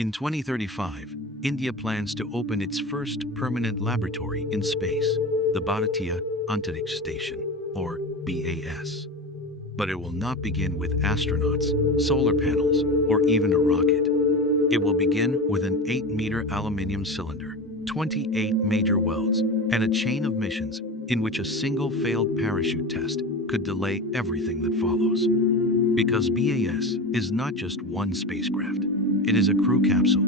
In 2035, India plans to open its first permanent laboratory in space, the Bharatiya Antariksha Station, or BAS. But it will not begin with astronauts, solar panels, or even a rocket. It will begin with an 8-meter aluminum cylinder, 28 major welds, and a chain of missions in which a single failed parachute test could delay everything that follows. Because BAS is not just one spacecraft, it is a crew capsule,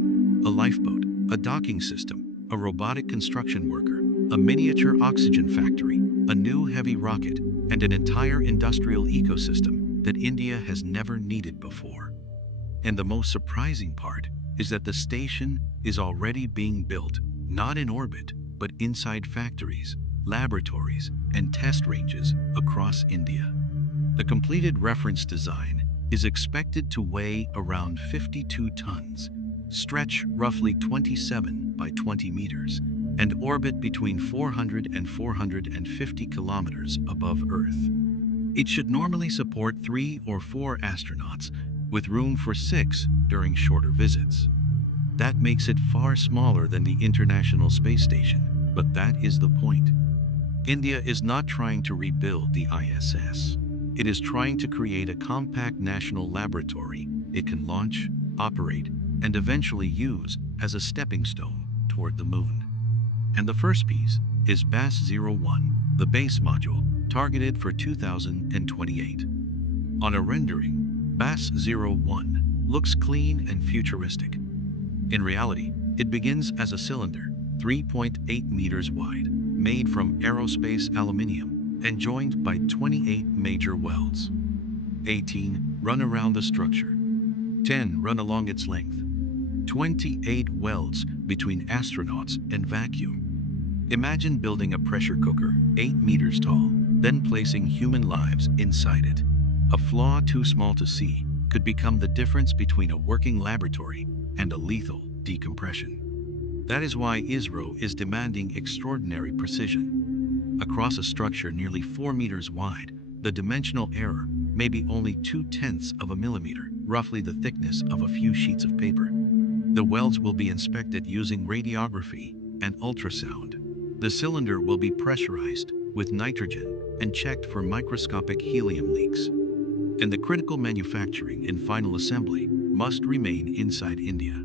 a lifeboat, a docking system, a robotic construction worker, a miniature oxygen factory, a new heavy rocket, and an entire industrial ecosystem that India has never needed before. And the most surprising part is that the station is already being built, not in orbit, but inside factories, laboratories, and test ranges across India. The completed reference design is expected to weigh around 52 tons, stretch roughly 27 by 20 meters, and orbit between 400 and 450 kilometers above Earth. It should normally support 3 or 4 astronauts, with room for 6 during shorter visits. That makes it far smaller than the International Space Station, but that is the point. India is not trying to rebuild the ISS. It is trying to create a compact national laboratory it can launch, operate, and eventually use as a stepping stone toward the moon. And the first piece is BAS-01, the base module, targeted for 2028. On a rendering, BAS-01 looks clean and futuristic. In reality, it begins as a cylinder, 3.8 meters wide, made from aerospace aluminum and joined by 28 major welds. 18 run around the structure, 10 run along its length, 28 welds between astronauts and vacuum. Imagine building a pressure cooker 8 meters tall, then placing human lives inside it. A flaw too small to see could become the difference between a working laboratory and a lethal decompression. That is why ISRO is demanding extraordinary precision. Across a structure nearly 4 meters wide, the dimensional error may be only 0.2 of a millimeter, roughly the thickness of a few sheets of paper. The welds will be inspected using radiography and ultrasound. The cylinder will be pressurized with nitrogen and checked for microscopic helium leaks. And the critical manufacturing and final assembly must remain inside India.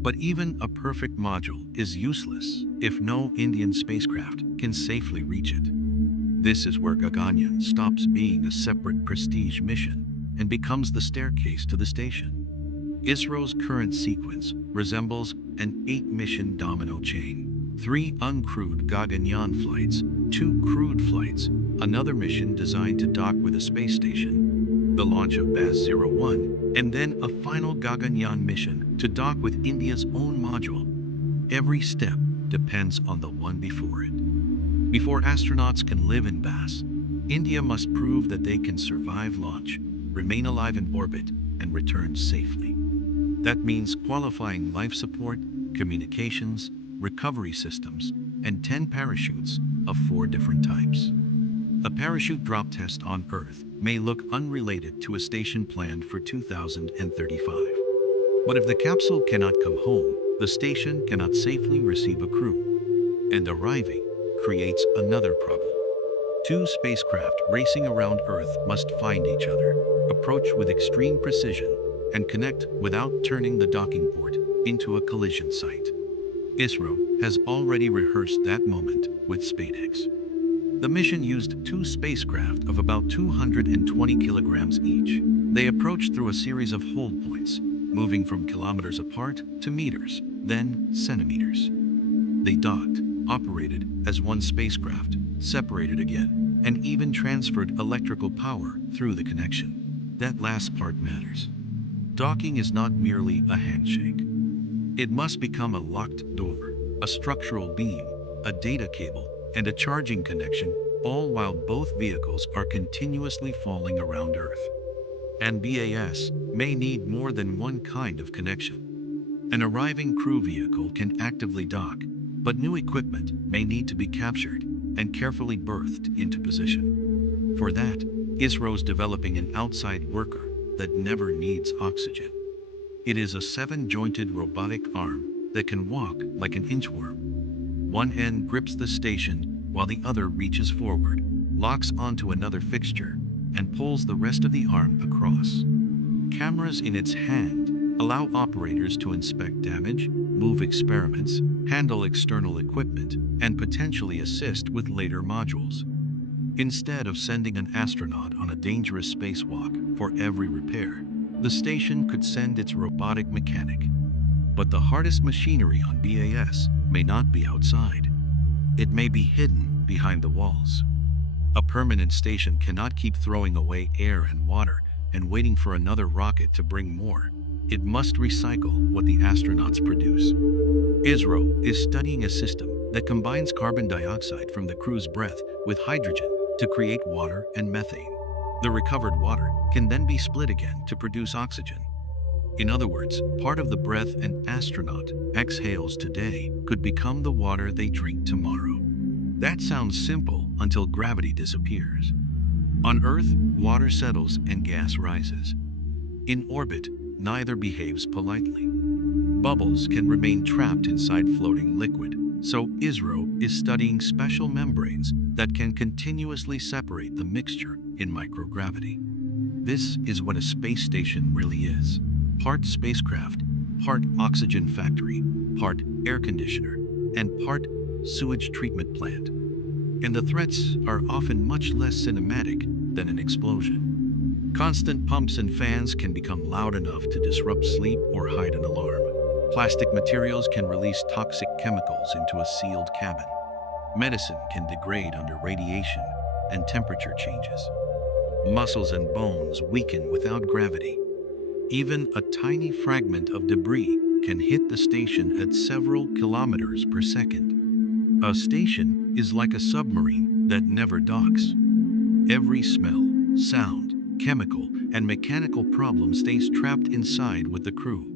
But even a perfect module is useless if no Indian spacecraft can safely reach it. This is where Gaganyaan stops being a separate prestige mission and becomes the staircase to the station. ISRO's current sequence resembles an 8-mission domino chain. 3 uncrewed Gaganyaan flights, 2 crewed flights, another mission designed to dock with a space station, the launch of BAS-01, and then a final Gaganyaan mission to dock with India's own module. Every step depends on the one before it. Before astronauts can live in BAS, India must prove that they can survive launch, remain alive in orbit, and return safely. That means qualifying life support, communications, recovery systems, and 10 parachutes of 4 different types. A parachute drop test on Earth may look unrelated to a station planned for 2035. But if the capsule cannot come home, the station cannot safely receive a crew. And arriving creates another problem. 2 spacecraft racing around Earth must find each other, approach with extreme precision, and connect without turning the docking port into a collision site. ISRO has already rehearsed that moment with SpaceX. The mission used 2 spacecraft of about 220 kilograms each. They approached through a series of hold points, moving from kilometers apart to meters, then centimeters. They docked, operated as one spacecraft, separated again, and even transferred electrical power through the connection. That last part matters. Docking is not merely a handshake. It must become a locked door, a structural beam, a data cable, and a charging connection, all while both vehicles are continuously falling around Earth. And BAS may need more than one kind of connection. An arriving crew vehicle can actively dock, but new equipment may need to be captured and carefully berthed into position. For that, ISRO's developing an outside worker that never needs oxygen. It is a seven-jointed robotic arm that can walk like an inchworm. One end grips the station while the other reaches forward, locks onto another fixture, and pulls the rest of the arm across. Cameras in its hand allow operators to inspect damage, move experiments, handle external equipment, and potentially assist with later modules. Instead of sending an astronaut on a dangerous spacewalk for every repair, the station could send its robotic mechanic. But the hardest machinery on BAS may not be outside. It may be hidden behind the walls. A permanent station cannot keep throwing away air and water and waiting for another rocket to bring more. It must recycle what the astronauts produce. ISRO is studying a system that combines carbon dioxide from the crew's breath with hydrogen to create water and methane. The recovered water can then be split again to produce oxygen. In other words, part of the breath an astronaut exhales today could become the water they drink tomorrow. That sounds simple until gravity disappears. On Earth, water settles and gas rises. In orbit, neither behaves politely. Bubbles can remain trapped inside floating liquid, so ISRO is studying special membranes that can continuously separate the mixture in microgravity. This is what a space station really is. Part spacecraft, part oxygen factory, part air conditioner, and part sewage treatment plant. And the threats are often much less cinematic than an explosion. Constant pumps and fans can become loud enough to disrupt sleep or hide an alarm. Plastic materials can release toxic chemicals into a sealed cabin. Medicine can degrade under radiation and temperature changes. Muscles and bones weaken without gravity. Even a tiny fragment of debris can hit the station at several kilometers per second. A station is like a submarine that never docks. Every smell, sound, chemical, and mechanical problem stays trapped inside with the crew.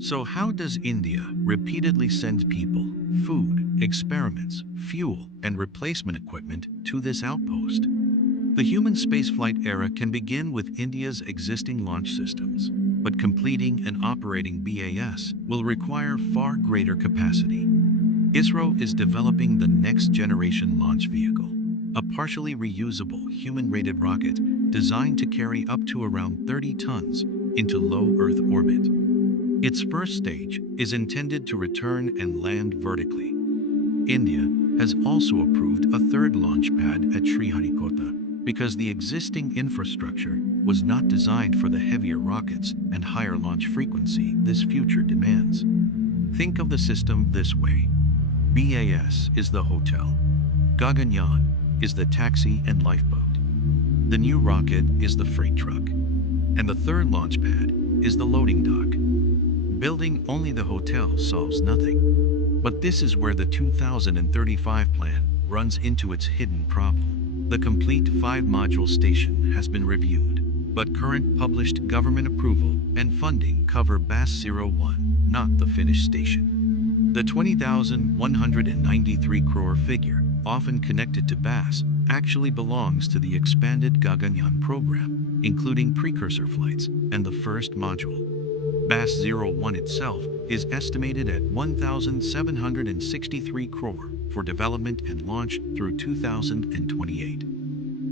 So how does India repeatedly send people, food, experiments, fuel, and replacement equipment to this outpost? The human spaceflight era can begin with India's existing launch systems, but completing and operating BAS will require far greater capacity. ISRO is developing the next generation launch vehicle, a partially reusable human-rated rocket designed to carry up to around 30 tons into low Earth orbit. Its first stage is intended to return and land vertically. India has also approved a third launch pad at Sriharikota because the existing infrastructure was not designed for the heavier rockets and higher launch frequency this future demands. Think of the system this way. BAS is the hotel. Gaganyaan is the taxi and lifeboat. The new rocket is the freight truck. And the third launch pad is the loading dock. Building only the hotel solves nothing. But this is where the 2035 plan runs into its hidden problem. The complete five-module station has been reviewed, but current published government approval and funding cover BAS-01, not the finished station. The 20,193 crore figure, often connected to BAS, actually belongs to the expanded Gaganyaan program, including precursor flights and the first module. BAS-01 itself is estimated at 1,763 crore for development and launch through 2028.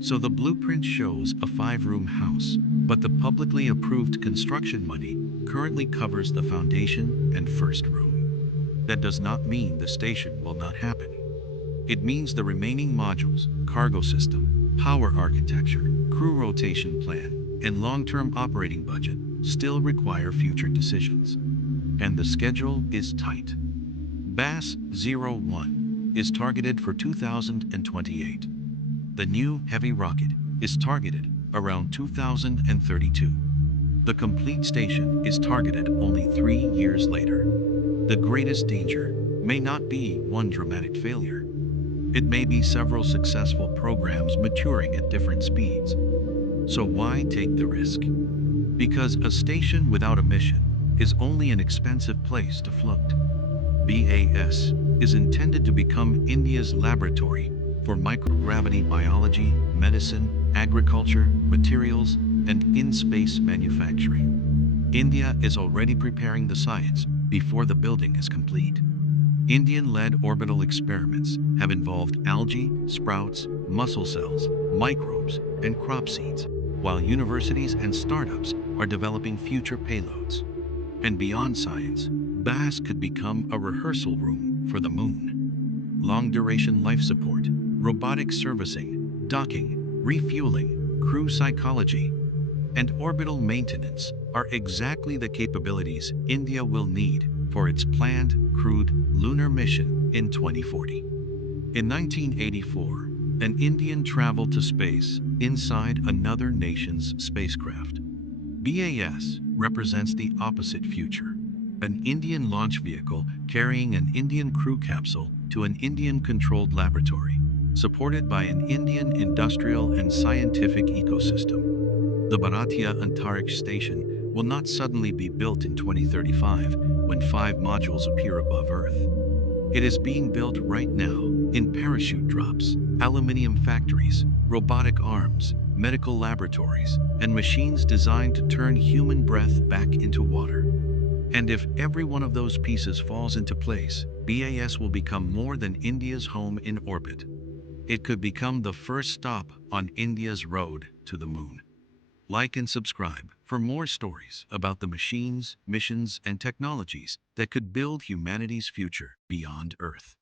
So the blueprint shows a five-room house, but the publicly approved construction money currently covers the foundation and first room. That does not mean the station will not happen. It means the remaining modules, cargo system, power architecture, crew rotation plan, and long-term operating budget still require future decisions. And the schedule is tight. BAS-01 is targeted for 2028. The new heavy rocket is targeted around 2032. The complete station is targeted only 3 years later. The greatest danger may not be one dramatic failure. It may be several successful programs maturing at different speeds. So why take the risk? Because a station without a mission is only an expensive place to float. BAS is intended to become India's laboratory for microgravity biology, medicine, agriculture, materials, and in-space manufacturing. India is already preparing the science before the building is complete. Indian-led orbital experiments have involved algae, sprouts, mussel cells, microbes, and crop seeds, while universities and startups are developing future payloads. And beyond science, BAS could become a rehearsal room for the moon. Long-duration life support, robotic servicing, docking, refueling, crew psychology, and orbital maintenance are exactly the capabilities India will need for its planned crewed lunar mission in 2040. In 1984, an Indian traveled to space inside another nation's spacecraft. BAS represents the opposite future. An Indian launch vehicle carrying an Indian crew capsule to an Indian-controlled laboratory, supported by an Indian industrial and scientific ecosystem. The Bharatiya Antariksha Station will not suddenly be built in 2035 when 5 modules appear above Earth. It is being built right now in parachute drops, aluminium factories, robotic arms, medical laboratories, and machines designed to turn human breath back into water. And if every one of those pieces falls into place, BAS will become more than India's home in orbit. It could become the first stop on India's road to the moon. Like and subscribe for more stories about the machines, missions, and technologies that could build humanity's future beyond Earth.